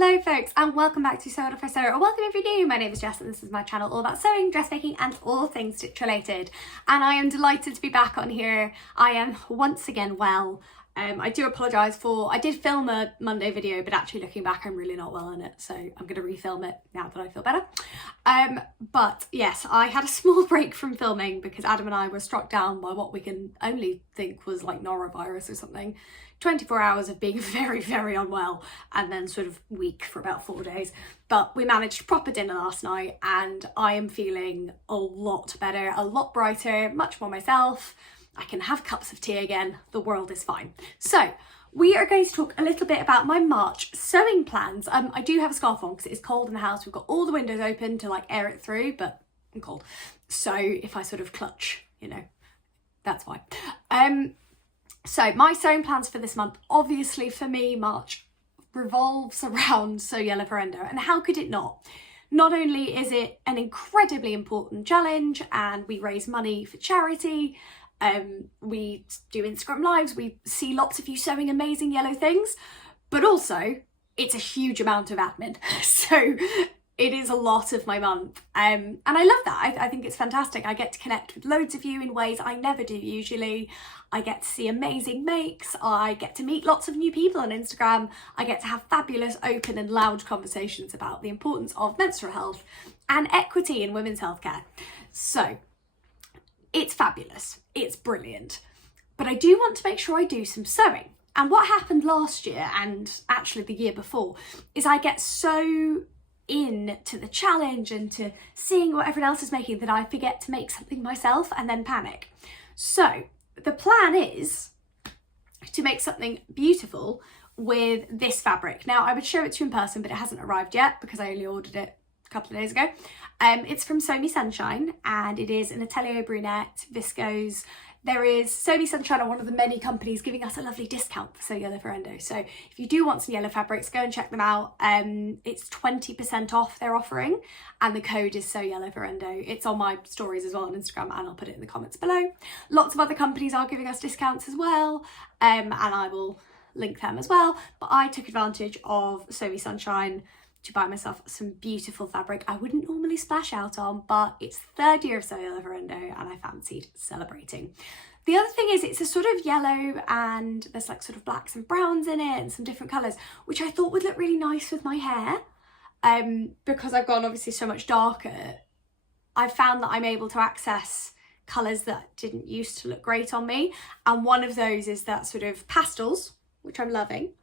Hello folks, and welcome back to Sew Yellow For Endo, or welcome if you're new. My name is Jess and this is my channel all about sewing, dressmaking and all things stitch related. And I am delighted to be back on here. I am once again well. I do apologise for, I did film a Monday video, but actually looking back I'm really not well in it, so I'm going to refilm it now that I feel better. But yes, I had a small break from filming because Adam and I were struck down by what we can only think was like norovirus or something. 24 hours of being very, very unwell and then sort of weak for about 4 days. But we managed proper dinner last night and I am feeling a lot better, a lot brighter, much more myself. I can have cups of tea again. The world is fine. So we are going to talk a little bit about my March sewing plans. I do have a scarf on because it is cold in the house. We've got all the windows open to like air it through, but I'm cold. So if I sort of clutch, you know, that's why. So my sewing plans for this month, obviously for me, March revolves around Sew Yellow For Endo, and how could it not? Not only is it an incredibly important challenge and we raise money for charity, we do Instagram lives, we see lots of you sewing amazing yellow things, but also it's a huge amount of admin. So it is a lot of my month, and I love that. I think it's fantastic. I get to connect with loads of you in ways I never do usually. I get to see amazing makes, I get to meet lots of new people on Instagram, I get to have fabulous open and loud conversations about the importance of menstrual health and equity in women's healthcare. So it's fabulous, it's brilliant, but I do want to make sure I do some sewing. And what happened last year, and actually the year before, is I get so into the challenge and to seeing what everyone else is making that I forget to make something myself and then panic. So the plan is to make something beautiful with this fabric. Now I would show it to you in person, but it hasn't arrived yet because I only ordered it a couple of days ago. It's from Sew Sunshine and it is an Atelier Brunette viscose. There is Sew Sunshine are one of the many companies giving us a lovely discount for Sew Yellow For Endo. So if you do want some yellow fabrics, go and check them out. It's 20% off they're offering and the code is Sew Yellow For Endo. It's on my stories as well on Instagram and I'll put it in the comments below. Lots of other companies are giving us discounts as well, and I will link them as well. But I took advantage of Sew Sunshine to buy myself some beautiful fabric I wouldn't normally splash out on, but it's the 3rd year of Sew Yellow For Endo and I fancied celebrating. The other thing is it's a sort of yellow and there's like sort of blacks and browns in it and some different colours, which I thought would look really nice with my hair. Because I've gone obviously so much darker, I've found that I'm able to access colours that didn't used to look great on me. And one of those is that sort of pastels, which I'm loving,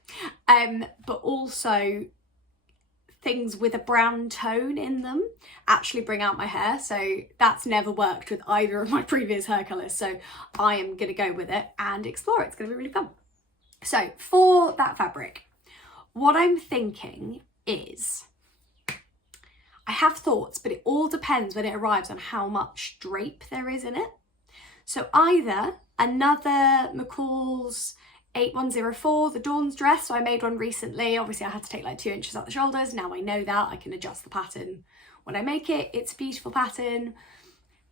but also things with a brown tone in them actually bring out my hair. So that's never worked with either of my previous hair colours. So I am going to go with it and explore it. It's going to be really fun. So for that fabric, what I'm thinking is, I have thoughts, but it all depends when it arrives on how much drape there is in it. So either another McCall's 8104, the Dawn's dress. So I made one recently. Obviously I had to take like 2 inches out the shoulders. Now I know that I can adjust the pattern when I make it. It's a beautiful pattern,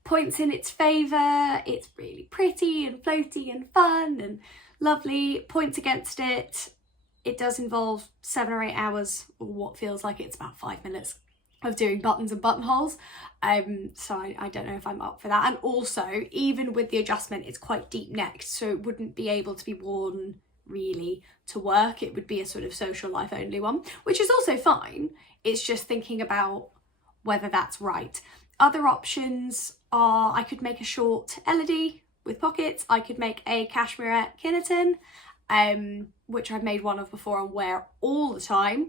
points in its favour. It's really pretty and floaty and fun and lovely. Points against it. It does involve 7 or 8 hours, or what feels like it's about 5 minutes of doing buttons and buttonholes. So I don't know if I'm up for that. And also, even with the adjustment, it's quite deep necked, so it wouldn't be able to be worn really to work. It would be a sort of social life only one, which is also fine. It's just thinking about whether that's right. Other options are, I could make a short Elodie with pockets. I could make a cashmere Kinnerton, which I've made one of before and wear all the time.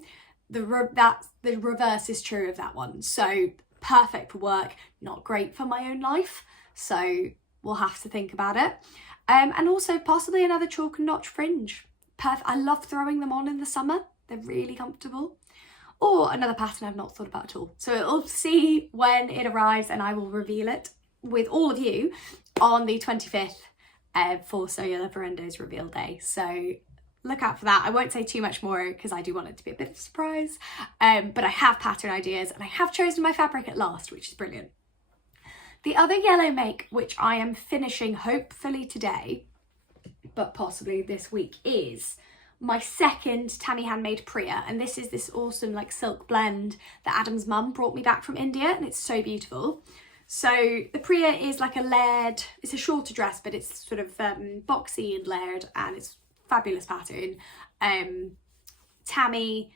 The reverse is true of that one. So perfect for work, not great for my own life. So we'll have to think about it. And also possibly another chalk and notch fringe. Perfect. I love throwing them on in the summer. They're really comfortable. Or another pattern I've not thought about at all. So it'll see when it arrives and I will reveal it with all of you on the 25th for Sew Yellow For Endo's reveal day. So look out for that. I won't say too much more because I do want it to be a bit of a surprise. But I have pattern ideas and I have chosen my fabric at last, which is brilliant. The other yellow make, which I am finishing hopefully today, but possibly this week, is my second Tammy Handmade Priya, and this is this awesome like silk blend that Adam's mum brought me back from India, and it's so beautiful. So the Priya is like a layered, it's a shorter dress, but it's sort of boxy and layered, and it's fabulous pattern. Tammy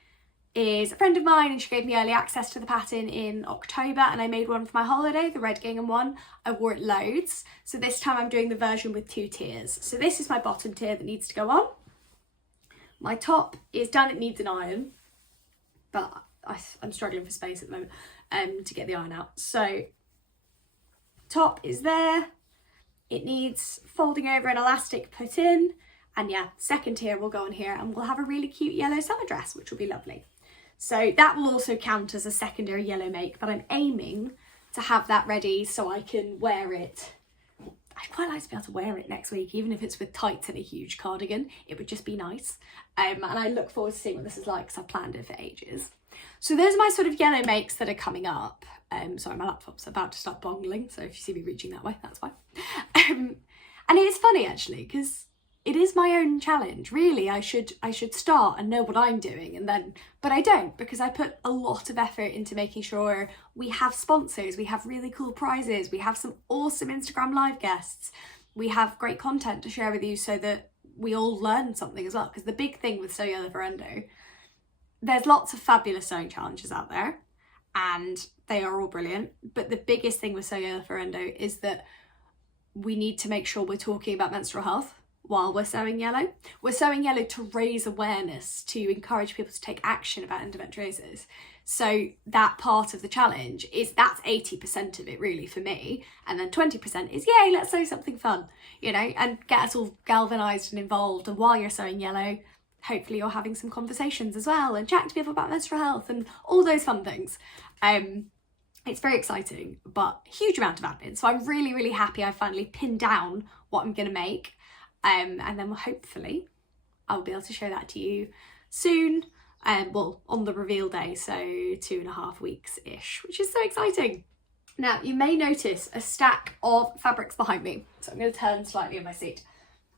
is a friend of mine, and she gave me early access to the pattern in October, and I made one for my holiday, the red gingham one. I wore it loads. So this time I'm doing the version with 2 tiers. So this is my bottom tier that needs to go on. My top is done, it needs an iron, but I'm struggling for space at the moment to get the iron out. So top is there, it needs folding over and elastic put in, and yeah, second tier will go on here, and we'll have a really cute yellow summer dress, which will be lovely. So that will also count as a secondary yellow make, but I'm aiming to have that ready so I can wear it. I'd quite like to be able to wear it next week, even if it's with tights and a huge cardigan. It would just be nice. And I look forward to seeing what this is like, because I've planned it for ages. So those are my sort of yellow makes that are coming up. Sorry, my laptop's about to start bongling, so if you see me reaching that way, that's why. And it is funny actually, because it is my own challenge. Really, I should start and know what I'm doing, and then, but I don't, because I put a lot of effort into making sure we have sponsors, we have really cool prizes, we have some awesome Instagram live guests, we have great content to share with you, so that we all learn something as well. Because the big thing with Sew Yellow For Endo, there's lots of fabulous sewing challenges out there, and they are all brilliant, but the biggest thing with Sew Yellow For Endo is that we need to make sure we're talking about menstrual health while we're sewing yellow. We're sewing yellow to raise awareness, to encourage people to take action about endometriosis. So that part of the challenge is, that's 80% of it really for me. And then 20% is, yay, let's sew something fun, you know, and get us all galvanized and involved. And while you're sewing yellow, hopefully you're having some conversations as well, and chatting to people about menstrual health and all those fun things. It's very exciting, but huge amount of admin. So I'm really, really happy I finally pinned down what I'm gonna make. And then hopefully I'll be able to show that to you soon, well, on the reveal day, so 2.5 weeks-ish, which is so exciting. Now, you may notice a stack of fabrics behind me, so I'm going to turn slightly in my seat,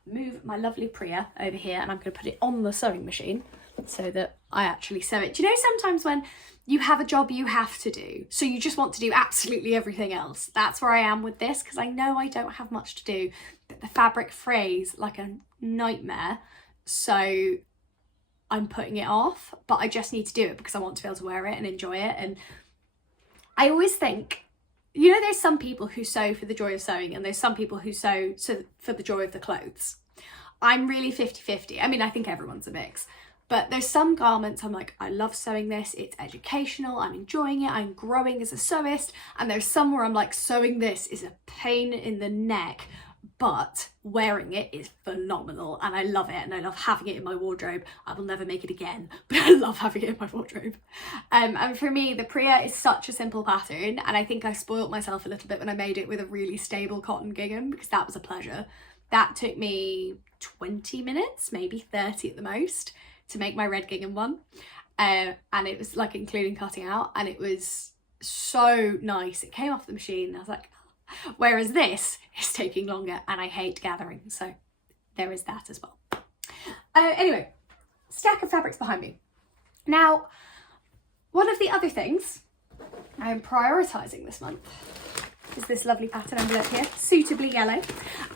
move my lovely Priya over here, and I'm going to put it on the sewing machine so that I actually sew it. Do you know sometimes when you have a job you have to do, so you just want to do absolutely everything else? That's where I am with this, because I know I don't have much to do, but the fabric frays like a nightmare, so I'm putting it off, but I just need to do it because I want to be able to wear it and enjoy it. And I always think, you know, there's some people who sew for the joy of sewing, and there's some people who sew for the joy of the clothes. I'm really 50-50. I mean, I think everyone's a mix. But there's some garments I'm like, I love sewing this, it's educational, I'm enjoying it, I'm growing as a sewist. And there's some where I'm like, sewing this is a pain in the neck, but wearing it is phenomenal, and I love it, and I love having it in my wardrobe. I will never make it again, but I love having it in my wardrobe. And for me, the Priya is such a simple pattern, and I think I spoilt myself a little bit when I made it with a really stable cotton gingham, because that was a pleasure. That took me 20 minutes, maybe 30 at the most, to make my red gingham one, and it was like including cutting out, and it was so nice. It came off the machine, I was like, oh. Whereas this is taking longer, and I hate gathering, so there is that as well. Anyway, stack of fabrics behind me. Now, one of the other things I am prioritising this month is this lovely pattern envelope here, suitably yellow.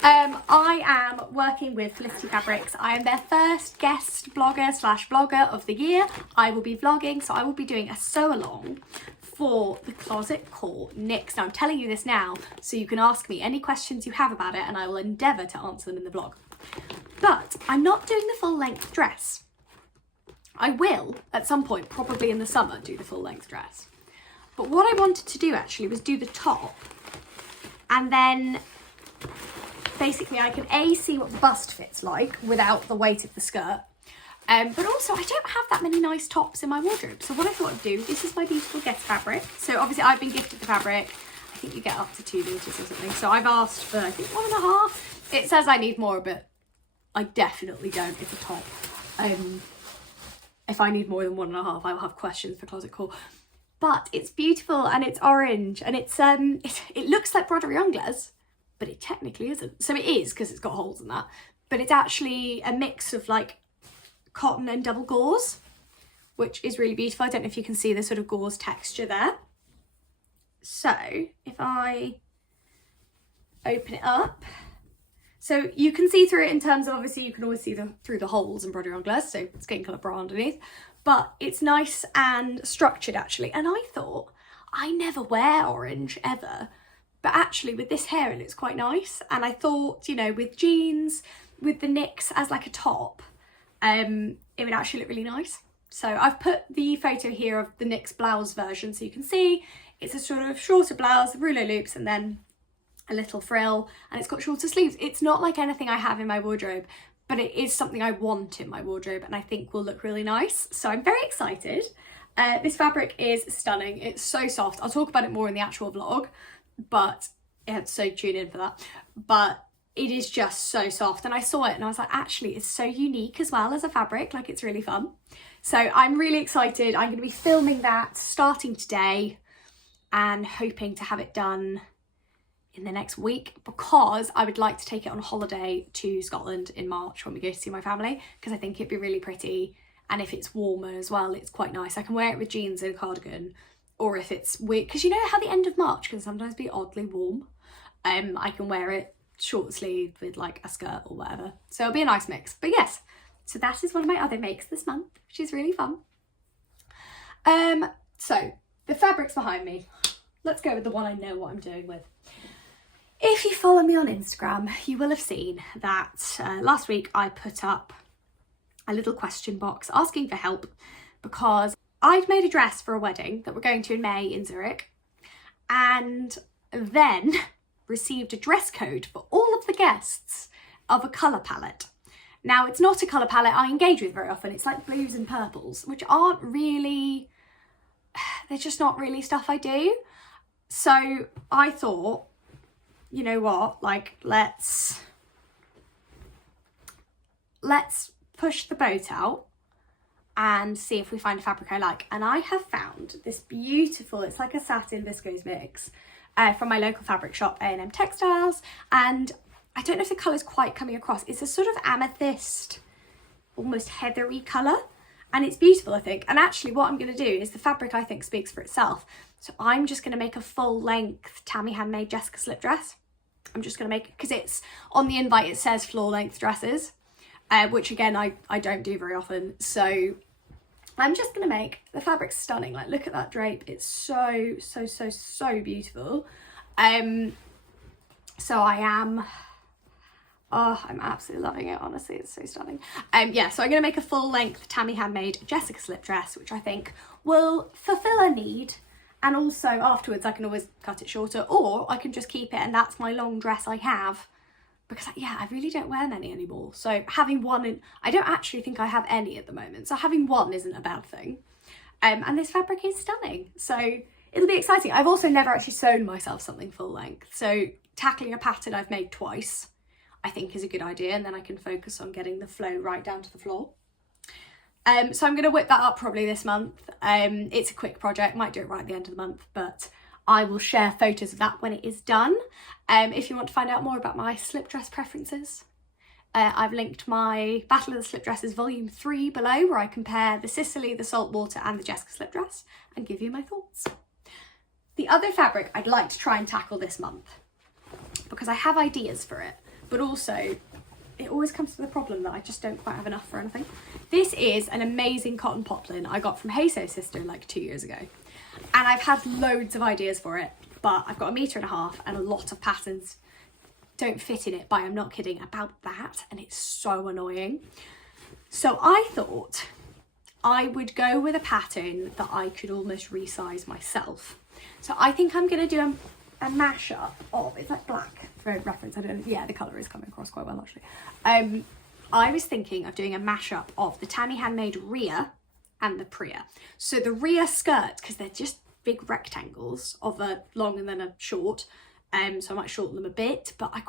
I am working with Felicity Fabrics. I am their first guest blogger/blogger of the year. I will be vlogging, so I will be doing a sew along for the Closet Core knits. Now, I'm telling you this now so you can ask me any questions you have about it, and I will endeavour to answer them in the vlog. But I'm not doing the full length dress. I will at some point, probably in the summer, do the full length dress. But what I wanted to do actually was do the top, and then basically I can see what the bust fits like without the weight of the skirt. But also I don't have that many nice tops in my wardrobe. So what I thought I'd do, this is my beautiful guest fabric. So obviously I've been gifted the fabric. I think you get up to 2 meters or something. So I've asked for, I think, 1.5. It says I need more, but I definitely don't. It's a top. If I need more than 1.5, I'll have questions for Closet Core. But it's beautiful, and it's orange, and it looks like broderie anglaise, but it technically isn't. So it is, because it's got holes in that, but it's actually a mix of like cotton and double gauze, which is really beautiful. I don't know if you can see the sort of gauze texture there. So if I open it up, so you can see through it in terms of, obviously you can always see through the holes embroidery on glass, so it's getting colour bra underneath, but it's nice and structured actually. And I thought, I never wear orange ever, but actually with this hair it looks quite nice. And I thought, you know, with jeans, with the nicks as like a top, it would actually look really nice. So I've put the photo here of the NYX blouse version so you can see it's a sort of shorter blouse, rouleau loops, and then a little frill, and it's got shorter sleeves. It's not like anything I have in my wardrobe, but it is something I want in my wardrobe and I think will look really nice. So I'm very excited. This fabric is stunning. It's so soft. I'll talk about it more in the actual vlog, but yeah, so tune in for that. But it is just so soft, and I saw it and I was like, actually it's so unique as well as a fabric, like it's really fun. So I'm really excited. I'm going to be filming that starting today and hoping to have it done in the next week, because I would like to take it on holiday to Scotland in March when we go to see my family, because I think it'd be really pretty, and if it's warmer as well it's quite nice. I can wear it with jeans and a cardigan, or if it's weird, because you know how the end of March can sometimes be oddly warm, I can wear it short sleeve with like a skirt or whatever, so it'll be a nice mix. But yes, so that is one of my other makes this month, which is really fun. So the fabrics behind me, let's go with the one I know what I'm doing with. If you follow me on Instagram, you will have seen that last week I put up a little question box asking for help, because I'd made a dress for a wedding that we're going to in May in Zurich, and then received a dress code for all of the guests of a colour palette. Now, it's not a colour palette I engage with very often. It's like blues and purples, which aren't really, they're just not really stuff I do. So I thought, you know what, like let's push the boat out and see if we find a fabric I like. And I have found this beautiful, it's like a satin viscose mix from my local fabric shop, A&M Textiles, and I don't know if the colour's quite coming across. It's a sort of amethyst, almost heathery colour, and it's beautiful, I think. And actually what I'm going to do is, the fabric I think speaks for itself, so I'm just going to make a full length Tammy Handmade Jessica slip dress. I'm just going to make, because it's on the invite it says floor length dresses, which again I don't do very often, so I'm just going to make, the fabric's stunning, like look at that drape, it's so beautiful. So I'm absolutely loving it, honestly, it's so stunning. Yeah, so I'm going to make a full length Tammy Handmade Jessica slip dress, which I think will fulfill a need. And also afterwards I can always cut it shorter, or I can just keep it and that's my long dress I have, because yeah, I really don't wear many anymore. So having one, I don't actually think I have any at the moment, so having one isn't a bad thing. And this fabric is stunning, so it'll be exciting. I've also never actually sewn myself something full length, so tackling a pattern I've made twice I think is a good idea, and then I can focus on getting the flow right down to the floor. So I'm going to whip that up probably this month. It's a quick project, might do it right at the end of the month, but I will share photos of that when it is done. If you want to find out more about my slip dress preferences, I've linked my Battle of the Slip Dresses Volume 3 below, where I compare the Sicily, the Saltwater and the Jessica slip dress and give you my thoughts. The other fabric I'd like to try and tackle this month, because I have ideas for it, but also it always comes to the problem that I just don't quite have enough for anything. This is an amazing cotton poplin I got from Hey Sister like 2 years ago. And I've had loads of ideas for it, but I've got 1.5 meters and a lot of patterns don't fit in it, but I'm not kidding about that, and it's so annoying. So I thought I would go with a pattern that I could almost resize myself. So I think I'm going to do a mashup of, it's like black for reference, I don't know, yeah, the colour is coming across quite well actually. I was thinking of doing a mashup of the Tammy Handmade Rhea and the Priya. So the Rhea skirt, because they're just big rectangles of a long and then a short, so I might shorten them a bit, but I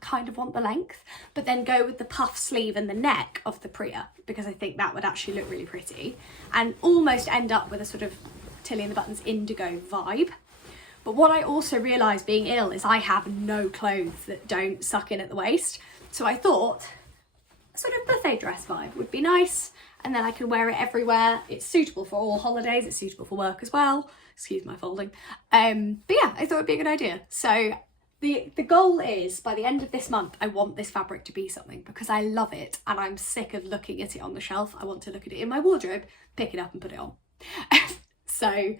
kind of want the length, but then go with the puff sleeve and the neck of the Priya, because I think that would actually look really pretty and almost end up with a sort of Tilly and the Buttons indigo vibe. But what I also realised being ill is I have no clothes that don't suck in at the waist. So I thought sort of buffet dress vibe would be nice, and then I can wear it everywhere. It's suitable for all holidays, it's suitable for work as well. Excuse my folding. But yeah, I thought it'd be a good idea. So the goal is, by the end of this month, I want this fabric to be something, because I love it and I'm sick of looking at it on the shelf. I want to look at it in my wardrobe, pick it up and put it on. So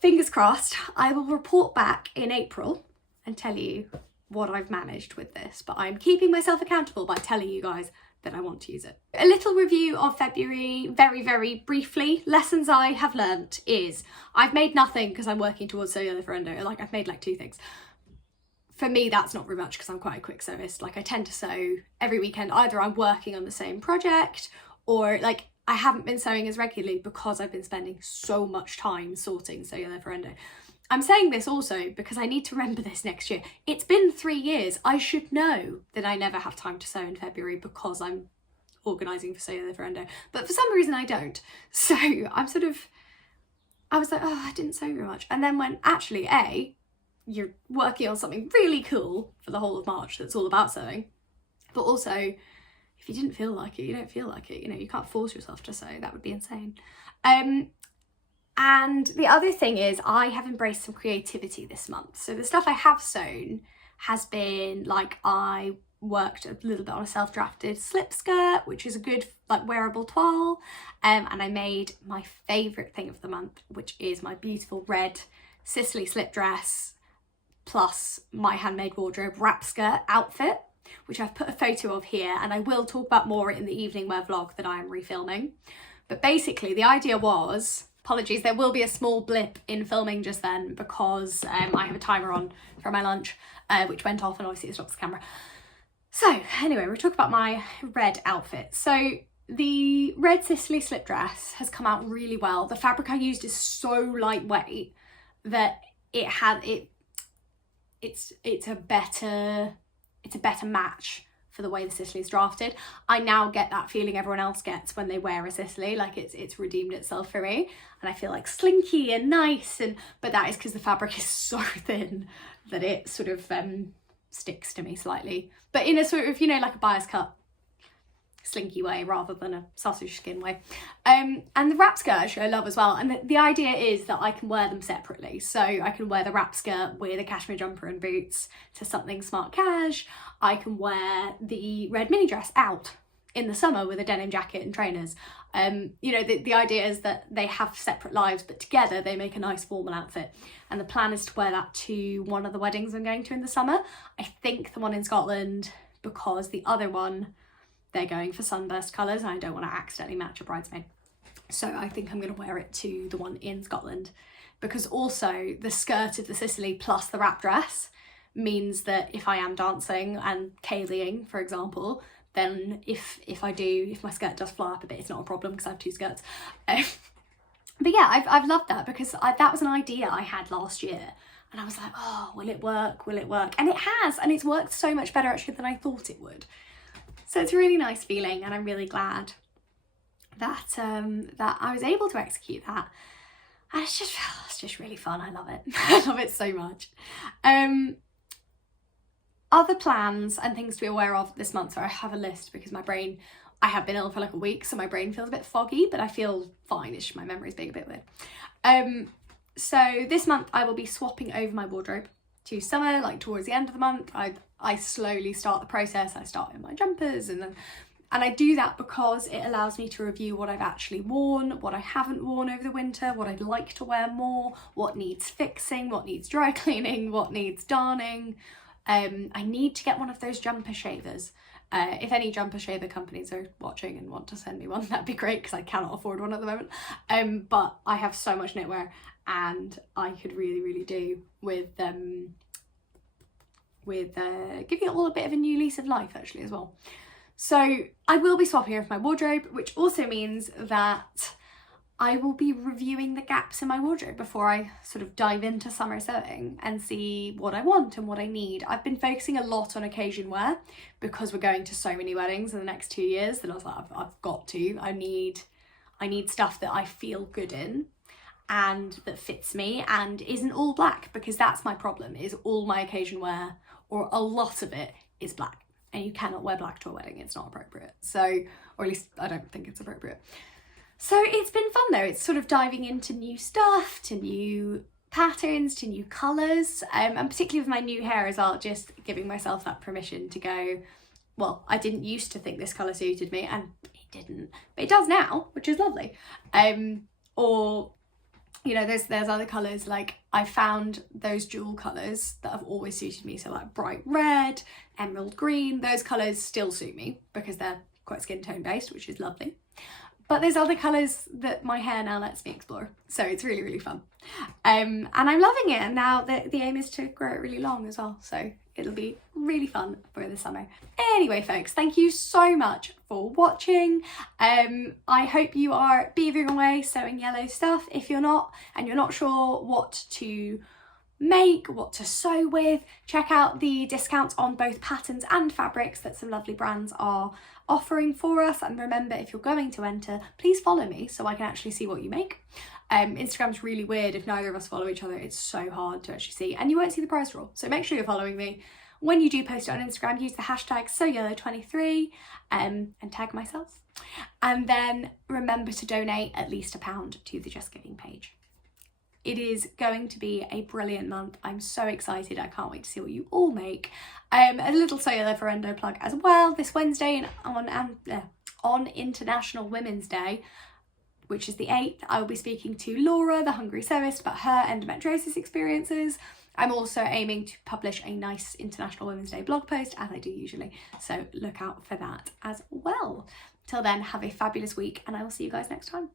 fingers crossed, I will report back in April and tell you what I've managed with this, but I'm keeping myself accountable by telling you guys that I want to use it. A little review of February, very, very briefly. Lessons I have learnt is I've made nothing because I'm working towards Sew Yellow For Endo. Like, I've made like 2 things. For me, that's not very much because I'm quite a quick sewist. Like, I tend to sew every weekend. Either I'm working on the same project, or like I haven't been sewing as regularly because I've been spending so much time sorting Sew Yellow For Endo. I'm saying this also because I need to remember this next year. It's been 3 years. I should know that I never have time to sew in February because I'm organising for Sew Yellow For Endo. But for some reason I don't. So I was like, oh, I didn't sew very much. And then when actually, A, you're working on something really cool for the whole of March that's all about sewing. But also, if you didn't feel like it, you don't feel like it. You know, you can't force yourself to sew. That would be insane. And the other thing is I have embraced some creativity this month. So the stuff I have sewn has been like, I worked a little bit on a self-drafted slip skirt, which is a good like wearable toile. And I made my favourite thing of the month, which is my beautiful red Sicily slip dress plus my handmade wardrobe wrap skirt outfit, which I've put a photo of here, and I will talk about more in the evening wear vlog that I am refilming. But basically the idea was, apologies, there will be a small blip in filming just then because I have a timer on for my lunch, which went off and obviously it stops the camera. So anyway, we'll talk about my red outfit. So the red Sicily slip dress has come out really well. The fabric I used is so lightweight that it's a better match for the way the Sicily is drafted. I now get that feeling everyone else gets when they wear a Sicily, like it's redeemed itself for me, and I feel like slinky and nice, but that is because the fabric is so thin that it sort of sticks to me slightly, but in a sort of, you know, like a bias cut slinky way rather than a sausage skin way. And the wrap skirt actually I love as well, and the idea is that I can wear them separately. So I can wear the wrap skirt with a cashmere jumper and boots to something smart cash. I can wear the red mini dress out in the summer with a denim jacket and trainers. You know, the idea is that they have separate lives, but together they make a nice formal outfit. And the plan is to wear that to one of the weddings I'm going to in the summer. I think the one in Scotland, because the other one, they're going for sunburst colours and I don't want to accidentally match a bridesmaid. So I think I'm going to wear it to the one in Scotland, because also the skirt of the Sicily plus the wrap dress means that if I am dancing and Kayleeing, for example, then if my skirt does fly up a bit, it's not a problem because I have 2 skirts. But yeah, I've loved that because that was an idea I had last year. And I was like, oh, will it work? Will it work? And it has, and it's worked so much better actually than I thought it would. So it's a really nice feeling, and I'm really glad that that I was able to execute that. And it's just really fun. I love it. I love it so much. Other plans and things to be aware of this month. So I have a list because I have been ill for like a week, so my brain feels a bit foggy, but I feel fine. It's just my memory's being a bit weird. So this month I will be swapping over my wardrobe to summer, like towards the end of the month. I slowly start the process. I start in my jumpers and I do that because it allows me to review what I've actually worn, what I haven't worn over the winter, what I'd like to wear more, what needs fixing, what needs dry cleaning, what needs darning. I need to get one of those jumper shavers. If any jumper shaver companies are watching and want to send me one, that'd be great because I cannot afford one at the moment. But I have so much knitwear and I could really do with giving it all a bit of a new lease of life actually as well. So I will be swapping over my wardrobe, which also means that I will be reviewing the gaps in my wardrobe before I sort of dive into summer sewing and see what I want and what I need. I've been focusing a lot on occasion wear because we're going to so many weddings in the next 2 years that I was like, I've got to. I need stuff that I feel good in and that fits me and isn't all black, because that's my problem, is all my occasion wear, or a lot of it, is black. and you cannot wear black to a wedding. It's not appropriate. So, or at least I don't think it's appropriate. So it's been fun though. It's sort of diving into new stuff, to new patterns, to new colours, and particularly with my new hair as well, just giving myself that permission to go, well, I didn't used to think this colour suited me, and it didn't, but it does now, which is lovely. Or, you know, there's other colours, like I found those jewel colours that have always suited me, so like bright red, emerald green, those colours still suit me because they're quite skin tone based, which is lovely. But there's other colours that my hair now lets me explore, so it's really, really fun. And I'm loving it, and now the aim is to grow it really long as well, so it'll be really fun for the summer. Anyway folks, thank you so much for watching. I hope you are beavering away sewing yellow stuff. If you're not, and you're not sure what to make, what to sew with, check out the discounts on both patterns and fabrics that some lovely brands are offering for us. And remember, if you're going to enter, please follow me so I can actually see what you make. Instagram's really weird if neither of us follow each other. It's so hard to actually see, and you won't see the prize draw, so make sure you're following me. When you do post it on Instagram, use the hashtag SewYellow23 and tag myself, and then remember to donate at least £1 to the Just Giving page. It is going to be a brilliant month. I'm so excited. I can't wait to see what you all make. A little Sew Yellow For Endo plug as well. This Wednesday on International Women's Day, which is the 8th, I will be speaking to Laura, the Hungry Sewist, about her endometriosis experiences. I'm also aiming to publish a nice International Women's Day blog post, as I do usually, so look out for that as well. Till then, have a fabulous week, and I will see you guys next time.